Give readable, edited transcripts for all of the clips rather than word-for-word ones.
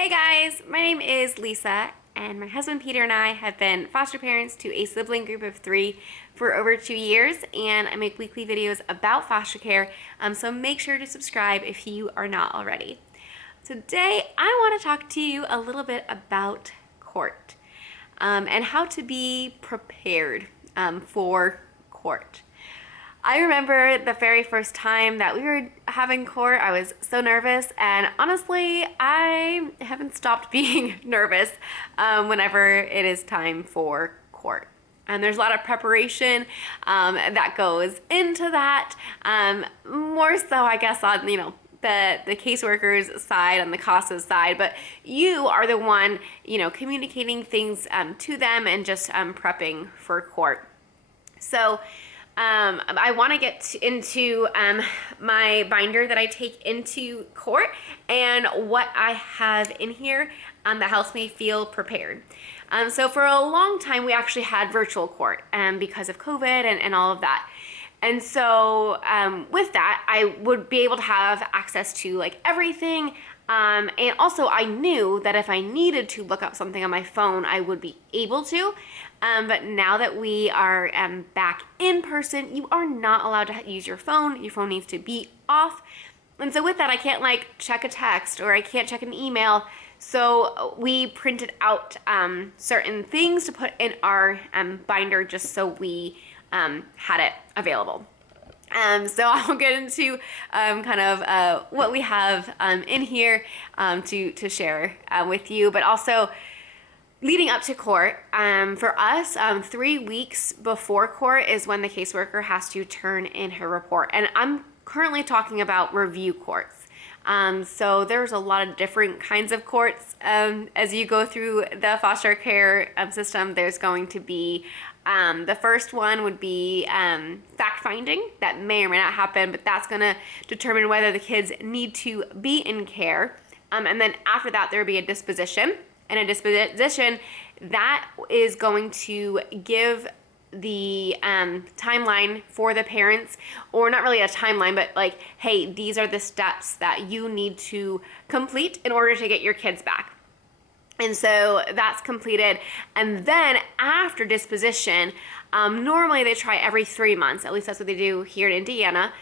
Hey guys, my name is Lisa, and my husband Peter and I have been foster parents to a sibling group of 3 for over 2 years, and I make weekly videos about foster care, so make sure to subscribe if you are not already. Today, I want to talk to you a little bit about court and how to be prepared for court. I remember the very first time that we were having court, I was so nervous, and honestly, I haven't stopped being nervous whenever it is time for court. And there's a lot of preparation that goes into that, more so I guess on, the caseworker's side, on the CASA's side, but you are the one, communicating things to them and just prepping for court. So I want to get into my binder that I take into court and what I have in here that helps me feel prepared. So for a long time, we actually had virtual court because of COVID and all of that. And so with that, I would be able to have access to like everything. And also I knew that if I needed to look up something on my phone, I would be able to. But now that we are back in person, you are not allowed to use your phone. Your phone needs to be off. And so with that, I can't like check a text or I can't check an email. So we printed out certain things to put in our binder just so we had it available. So I'll get into kind of what we have in here to share with you, but also leading up to court. For us, 3 weeks before court is when the caseworker has to turn in her report. And I'm currently talking about review courts. So there's a lot of different kinds of courts. As you go through the foster care system, there's going to be the first one would be fact-finding. That may or may not happen, but that's going to determine whether the kids need to be in care. And then after that, there will be a disposition. And a disposition, that is going to give the timeline for the parents, or not really a timeline, but like, hey, these are the steps that you need to complete in order to get your kids back. And so that's completed. And then after disposition, normally they try every 3 months, at least that's what they do here in Indiana.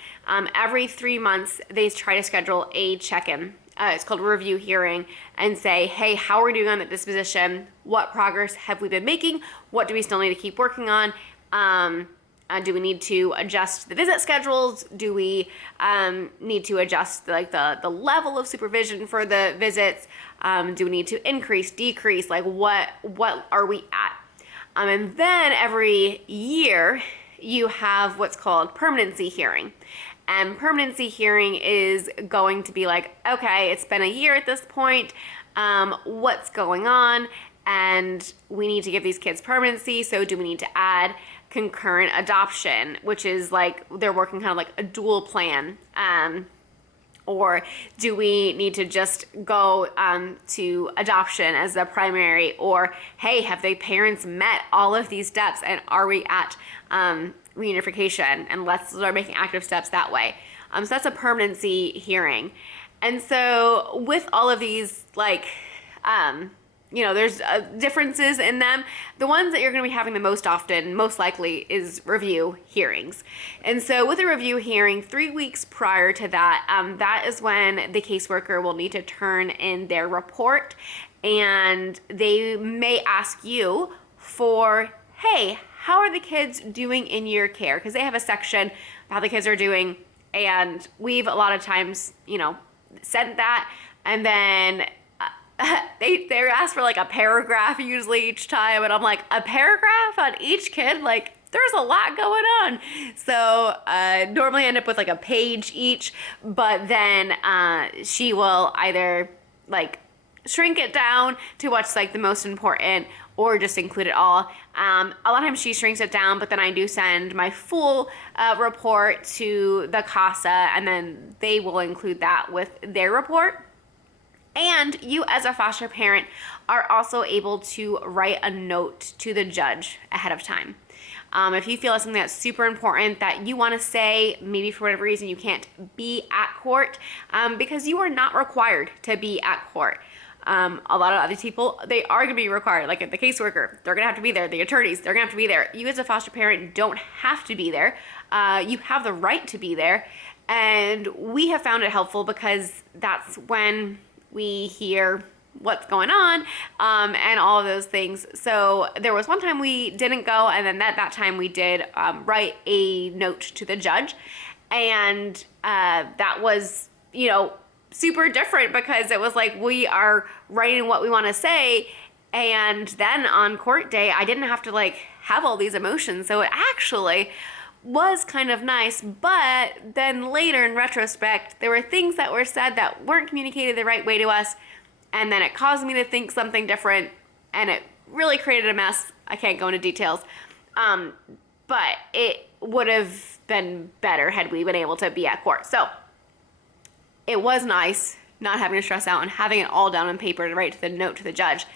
Every 3 months, they try to schedule a check-in. It's called a review hearing, and say, hey, how are we doing on that disposition? What progress have we been making? What do we still need to keep working on? Do we need to adjust the visit schedules? Do we need to adjust like the level of supervision for the visits? Do we need to increase, decrease? Like what are we at? And then every year you have what's called permanency hearing. And permanency hearing is going to be like, okay, it's been a year at this point. What's going on? And we need to give these kids permanency. So do we need to add concurrent adoption, which is like they're working kind of like a dual plan? Or do we need to just go to adoption as the primary? Or, hey, have the parents met all of these steps and are we at reunification? And let's start making active steps that way. So that's a permanency hearing. And so with all of these, like, there's differences in them. The ones that you're going to be having the most often, most likely, is review hearings. And so with a review hearing, 3 weeks prior to that, that is when the caseworker will need to turn in their report. And they may ask you for, hey, how are the kids doing in your care? Because they have a section how the kids are doing. And we've a lot of times, sent that. And then they ask for like a paragraph usually each time, and I'm like, a paragraph on each kid? Like, there's a lot going on. So normally end up with like a page each, but then she will either like shrink it down to what's like the most important or just include it all. A lot of times she shrinks it down, but then I do send my full report to the CASA, and then they will include that with their report. And you as a foster parent are also able to write a note to the judge ahead of time. If you feel it's something that's super important that you want to say, maybe for whatever reason you can't be at court, because you are not required to be at court. A lot of other people, they are going to be required, like the caseworker, they're going to have to be there. The attorneys, they're going to have to be there. You as a foster parent don't have to be there. You have the right to be there. And we have found it helpful because that's when we hear what's going on and all of those things. So there was one time we didn't go, and then that time we did write a note to the judge. And that was, you know, super different because it was like we are writing what we want to say, and then on court day I didn't have to like have all these emotions, so it actually was kind of nice. But then later in retrospect, there were things that were said that weren't communicated the right way to us, and then it caused me to think something different, and it really created a mess. I can't go into details, but it would have been better had we been able to be at court. So it was nice not having to stress out and having it all down on paper to write to the note to the judge.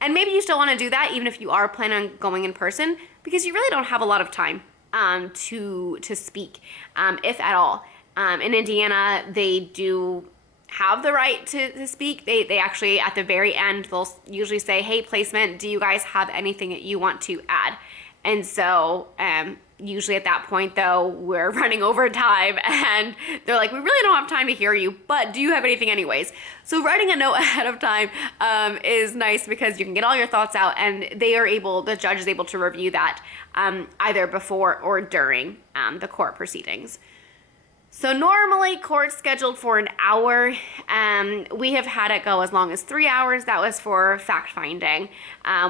And maybe you still want to do that even if you are planning on going in person, because you really don't have a lot of time to speak, if at all. In Indiana, they do have the right to speak. They actually, at the very end, they'll usually say, hey, placement, do you guys have anything that you want to add? And so usually at that point, though, we're running over time, and they're like, we really don't have time to hear you, but do you have anything anyways? So writing a note ahead of time is nice because you can get all your thoughts out, and the judge is able to review that either before or during the court proceedings. So normally court's scheduled for an hour. We have had it go as long as 3 hours. That was for fact finding,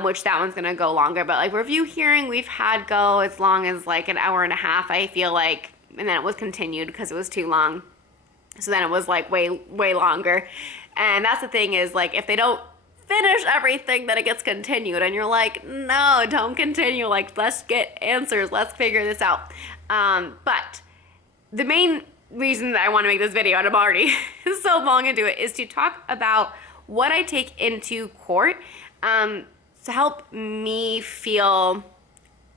which that one's gonna go longer. But like review hearing, we've had go as long as like an hour and a half, I feel like, and then it was continued because it was too long. So then it was like way longer. And that's the thing is, like, if they don't finish everything, then it gets continued, and you're like, no, don't continue. Like, let's get answers. Let's figure this out. But the main reason that I want to make this video, and I'm already so long into it, is to talk about what I take into court to help me feel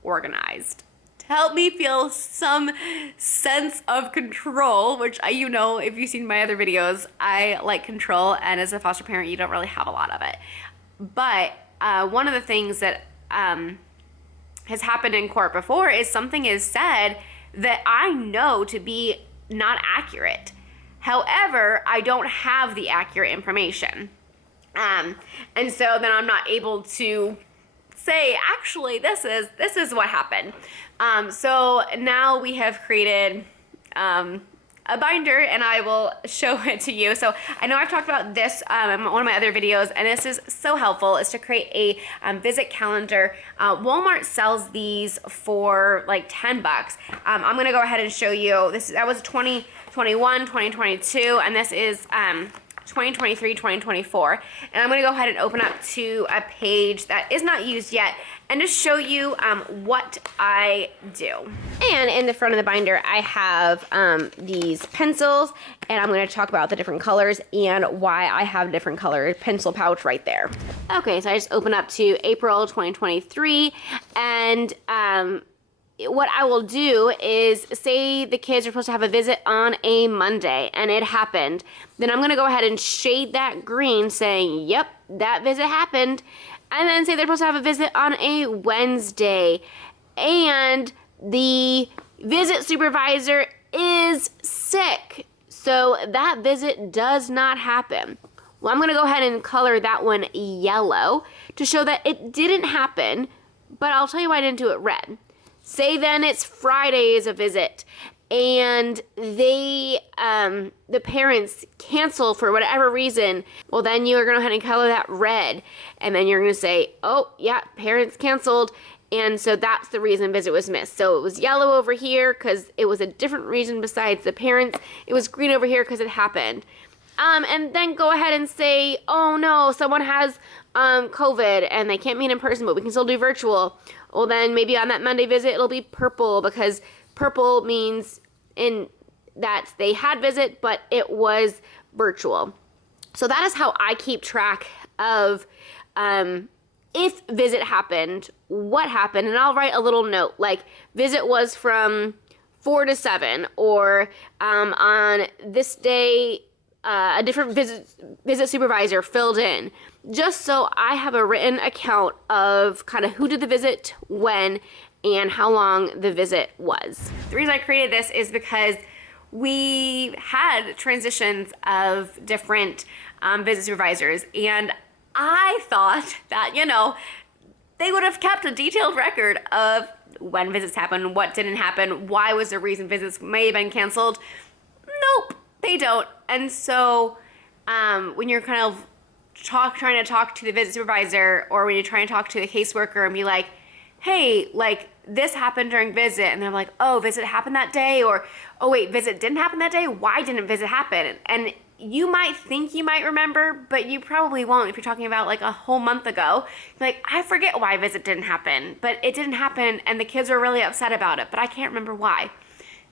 organized, to help me feel some sense of control, which you know, if you've seen my other videos, I like control, and as a foster parent, you don't really have a lot of it. But one of the things that has happened in court before is something is said that I know to be not accurate. However, I don't have the accurate information. And so then I'm not able to say, actually, this is what happened. So now we have created a binder, and I will show it to you. So I know I've talked about this in one of my other videos, and this is so helpful, is to create a visit calendar. Walmart sells these for like 10 bucks. I'm gonna go ahead and show you. That was 2021, 2022, and this is 2023, 2024. And I'm gonna go ahead and open up to a page that is not used yet and just show you what I do. And in the front of the binder, I have these pencils, and I'm gonna talk about the different colors and why I have a different colored pencil pouch right there. Okay, so I just open up to April 2023, and what I will do is say the kids are supposed to have a visit on a Monday, and it happened. Then I'm gonna go ahead and shade that green saying, yep, that visit happened. And then say they're supposed to have a visit on a Wednesday, and the visit supervisor is sick, so that visit does not happen. Well, I'm gonna go ahead and color that one yellow to show that it didn't happen, but I'll tell you why I didn't do it red. Say then it's Friday is a visit, and they, the parents cancel for whatever reason. Well, then you're gonna go ahead and color that red, and then you're gonna say, oh yeah, parents canceled, and so that's the reason visit was missed. So it was yellow over here because it was a different reason besides the parents. It was green over here because it happened. And then go ahead and say, oh no, someone has COVID and they can't meet in person, but we can still do virtual. Well, then maybe on that Monday visit, it'll be purple, because purple means in that they had visit, but it was virtual. So that is how I keep track of if visit happened, what happened, and I'll write a little note like visit was from 4 to 7, or on this day a different visit supervisor filled in, just so I have a written account of kind of who did the visit, when, and how long the visit was. The reason I created this is because we had transitions of different visit supervisors, and I thought that, you know, they would have kept a detailed record of when visits happened, what didn't happen, why was the reason visits may have been canceled. Nope, they don't. And so when you're kind of trying to talk to the visit supervisor, or when you're trying to talk to the caseworker and be like, hey, like this happened during visit, and they're like, oh, visit happened that day, or oh wait, visit didn't happen that day, why didn't visit happen? And you might think you might remember, but you probably won't if you're talking about like a whole month ago. You're like, I forget why visit didn't happen, but it didn't happen and the kids were really upset about it, but I can't remember why.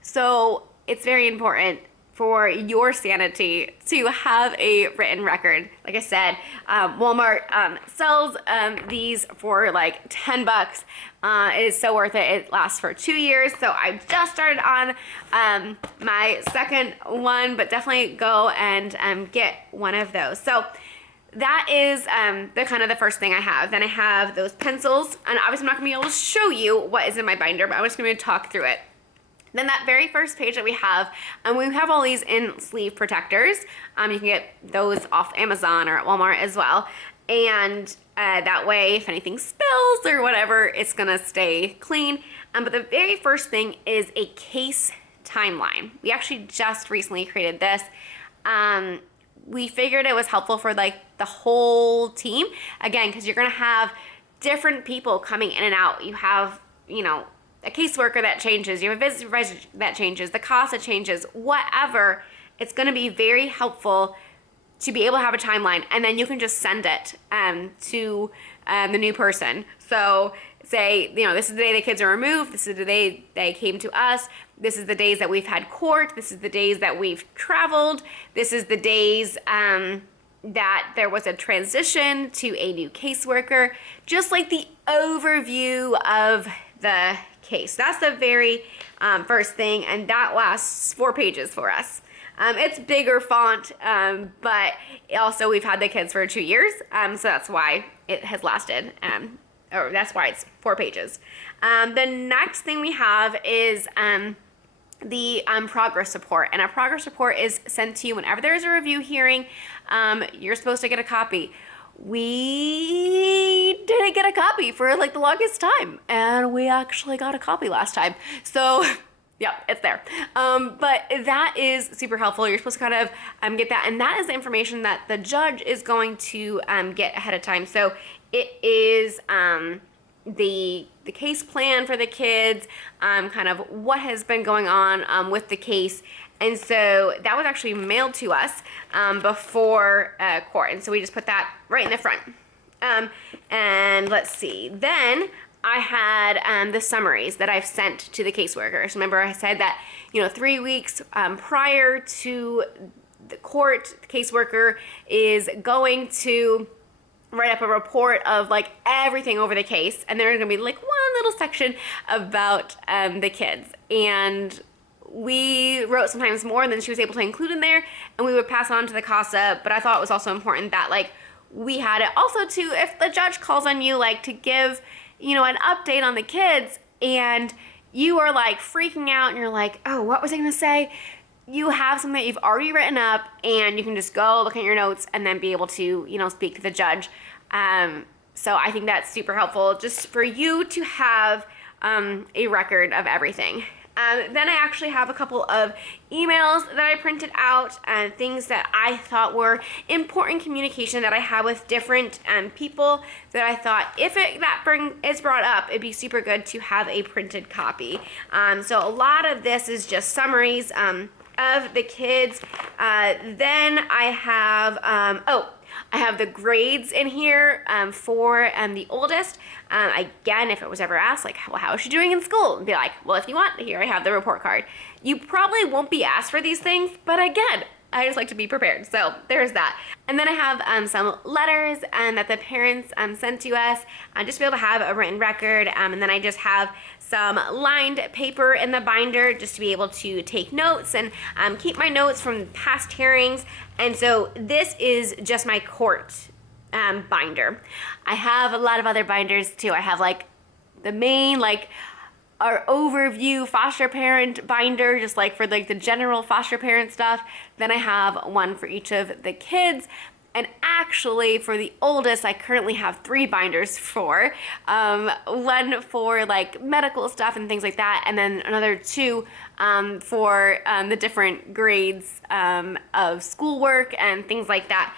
So it's very important for your sanity to have a written record. Like I said, Walmart sells these for like 10 bucks. It is so worth it. It lasts for 2 years. So I just started on my second one, but definitely go and get one of those. So that is the kind of the first thing I have. Then I have those pencils, and obviously I'm not gonna be able to show you what is in my binder, but I'm just gonna talk through it. Then that very first page that we have all these in sleeve protectors. You can get those off Amazon or at Walmart as well. And that way, if anything spills or whatever, it's gonna stay clean. But the very first thing is a case timeline. We actually just recently created this. We figured it was helpful for like the whole team. Again, because you're gonna have different people coming in and out. You have, you know, a caseworker that changes, you have a visit supervisor that changes, the CASA changes, whatever. It's gonna be very helpful to be able to have a timeline, and then you can just send it to the new person. So say, you know, this is the day the kids are removed, this is the day they came to us, this is the days that we've had court, this is the days that we've traveled, this is the days that there was a transition to a new caseworker, just like the overview of the case. That's the very first thing, and that lasts 4 pages for us. It's bigger font, but also we've had the kids for 2 years, so that's why it has lasted, or that's why it's 4 pages. The next thing we have is the progress report, and a progress report is sent to you whenever there's a review hearing. You're supposed to get a copy. We didn't get a copy for like the longest time, and we actually got a copy last time. So yeah, it's there. But that is super helpful. You're supposed to kind of get that, and that is the information that the judge is going to get ahead of time. So it is the case plan for the kids, kind of what has been going on with the case. And so that was actually mailed to us before court. And so we just put that right in the front. And let's see. Then I had the summaries that I've sent to the caseworkers. Remember I said that, you know, 3 weeks prior to the court, the caseworker is going to write up a report of like everything over the case. And there's gonna be like one little section about the kids. And we wrote sometimes more than she was able to include in there, and we would pass on to the CASA, but I thought it was also important that like we had it also to, if the judge calls on you like to give, you know, an update on the kids and you are like freaking out and you're like, oh, what was I gonna say? You have something that you've already written up and you can just go look at your notes and then be able to, you know, speak to the judge. So I think that's super helpful just for you to have a record of everything. Then I actually have a couple of emails that I printed out, and things that I thought were important communication that I had with different people that I thought if is brought up, it'd be super good to have a printed copy. So a lot of this is just summaries of the kids. Then I have, I have the grades in here for the oldest. Again, if it was ever asked, like, well, how is she doing in school? And be like, well, if you want, here I have the report card. You probably won't be asked for these things, but again, I just like to be prepared. So there's that. And then I have some letters that the parents sent to us just to be able to have a written record. And then I just have some lined paper in the binder just to be able to take notes and keep my notes from past hearings. And so this is just my court binder. I have a lot of other binders too. I have like the main, like, our overview foster parent binder, just like for like the general foster parent stuff. Then I have one for each of the kids. And actually for the oldest, I currently have 3 binders for. One for like medical stuff and things like that. And then another 2 for the different grades of schoolwork and things like that.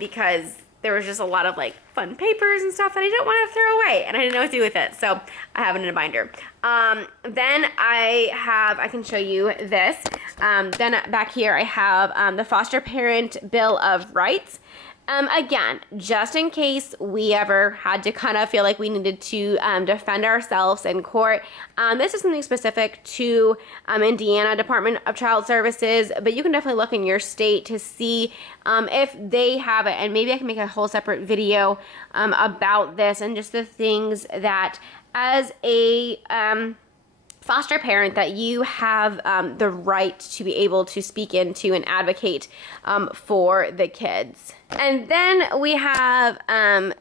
Because there was just a lot of like fun papers and stuff that I didn't want to throw away, and I didn't know what to do with it, so I have it in a binder. Then I can show you this. Then back here I have the foster parent bill of rights. Again, just in case we ever had to kind of feel like we needed to defend ourselves in court. This is something specific to Indiana Department of Child Services, but you can definitely look in your state to see if they have it, and maybe I can make a whole separate video about this and just the things that as a foster parent that you have the right to be able to speak into and advocate for the kids. And then we have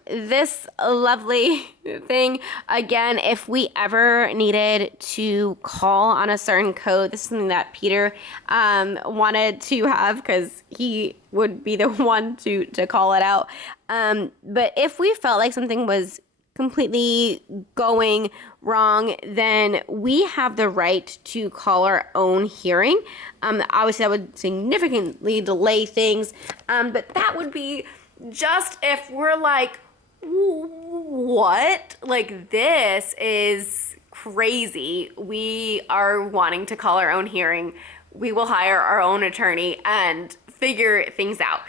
this lovely thing. Again, if we ever needed to call on a certain code, this is something that Peter wanted to have because he would be the one to call it out. But if we felt like something was completely going wrong, then we have the right to call our own hearing. Obviously, that would significantly delay things, but that would be just if we're like, what? Like, this is crazy. We are wanting to call our own hearing. We will hire our own attorney and figure things out.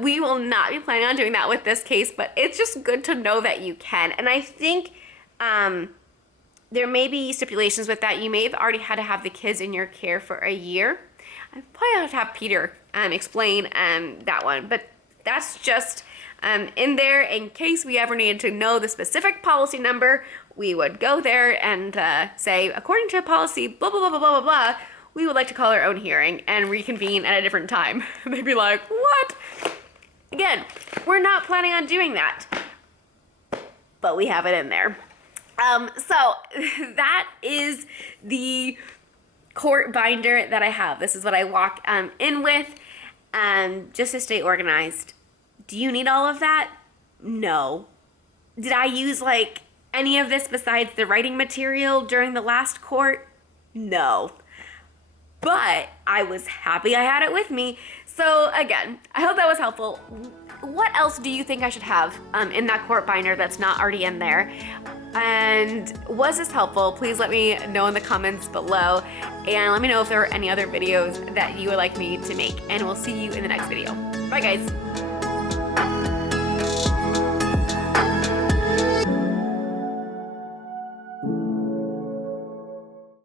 We will not be planning on doing that with this case, but it's just good to know that you can. And I think there may be stipulations with that. You may have already had to have the kids in your care for a year. I probably have to have Peter explain that one, but that's just in there in case we ever needed to know the specific policy number. We would go there and say, according to policy, blah, blah, blah, blah, blah, blah, blah, we would like to call our own hearing and reconvene at a different time. They'd be like, what? Again, we're not planning on doing that, but we have it in there. So that is the court binder that I have. This is what I walk in with just to stay organized. Do you need all of that? No. Did I use like any of this besides the writing material during the last court? No. But I was happy I had it with me. So again, I hope that was helpful. What else do you think I should have in that court binder that's not already in there? And was this helpful? Please let me know in the comments below. And let me know if there are any other videos that you would like me to make. And we'll see you in the next video. Bye guys.